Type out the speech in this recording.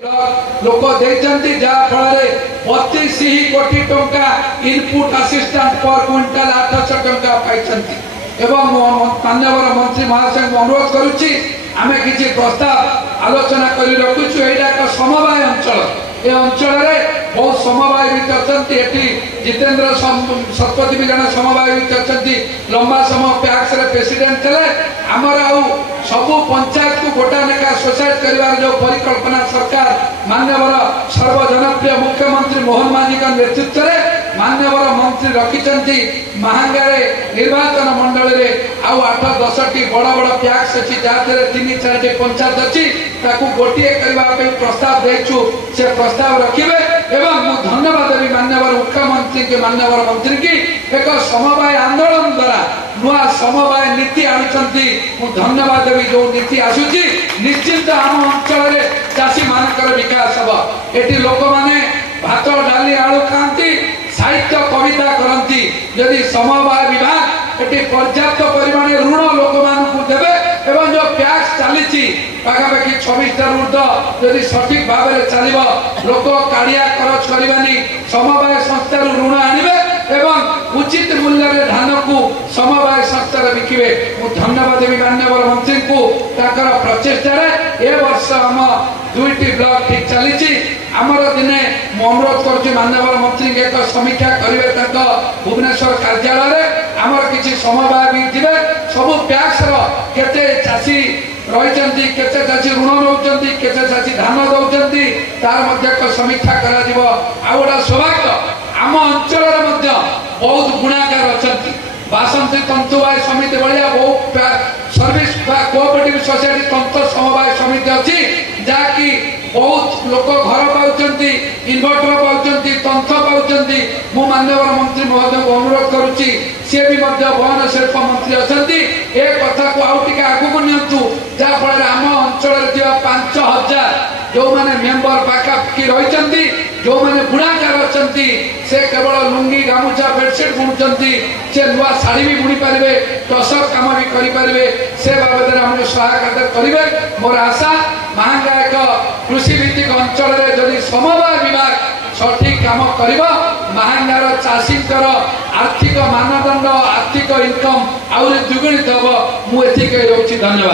लोक देते जहाँफल 32 कोटी टंका इनपुट असिस्टेंट पर क्विंटाल 800 टंका पाई माननीय मंत्री महाशय अनुरोध करुच्ची आम किसी प्रस्ताव आलोचना कर रखुचु। यहाँ एक समवाय अंचल ए अंचल बहुत समवाय अच्छा जितेंद्र शतपथी भी जन समवाय अच्छा लंबा समय पैक्स प्रेसिडेंट थे आमर आउ सबू पंचायत को गोटा लेखा सोसाइट कर जो परिकल्पना सरकार माननीय सर्वजनप्रिय मुख्यमंत्री मोहन मांझी का नेतृत्व में माननीय मंत्री रखिंट महांगारे निर्वाचन मंडल में आउ 8-10 बड़ बड़ पैक्स अच्छी जहाँ 3-4 पंचायत अच्छी गोटे करने प्रस्ताव देचु से प्रस्ताव रखिए एवं धन्यवाद देवी माननीय मुख्यमंत्री के माननीय मंत्री की एक समवाय आंदोलन द्वारा नुआ समवाय नीति आनुंट धन्यवाद देवी जो नीति आसूची निश्चिंत आम अंचल चाषी मानकर विकास हम ये लोक मैंने भात डाली आलू खाती साहित्य कविता करती यदि समवाय विभाग ये पर्याप्त परिमाण ऋण लोक मानू देवे एवं जो पैक्स चली पाखापाखि 26 ऊर्ध यदि सठिक भाव में चलो लोक काड़िया खरच करवानी समवाय संस्था ऋण आने एवं उचित मूल्य धान को समवाय संस्था बिकिबे धन्यवाद देवी माननीय मंत्री को प्रचेषा ए वर्ष आम 2टी ब्लॉक ठीक चली आमर दिने अनुरोध कर माननीय मंत्री एक समीक्षा करेंगे भुवनेश्वर कार्यालय आमर किसी समवाय भी थे सबू पैक्स केते चाषी रही केते चाषी ऋण नौ केते चाषी धान दौरान तार एक समीक्षा कर सौभाग्य आम अंचल बहुत गुणाकार अच्छा बासंती तंतुवाय समिति भाया बहुत सर्विस कोऑपरेटिव सोसाइटी तंत्र समवाय समिति अच्छी जहाँकि बहुत लोक घर पाँच इनवर्टर पाँच तंत्र पाँच मु माननीय मंत्री महोदय को अनुरोध करुच्ची सी भी बहन शिल्प मंत्री अच्छा ए कथा को आउ टे आगू नियंतु जहाँफल आम अंचल 5000 जो मैंने मेंबर पाखापाखि रही जो मैंने बुणाकार अच्छा से केवल लुंगी गामुछा बेडसीट बुणुंट से नुआ शाढ़ी भी बुणी पारे टसर कम भी करेंगे से बाबद आम सहायता करेंगे मोर आशा महांगा एक कृषि भित्तिक अंचल जदि समवाय विभाग सठिक काम कर महांगार चाषी आर्थिक मानदंड आर्थिक इनकम आउरी द्विगुणित हम मुझे धन्यवाद।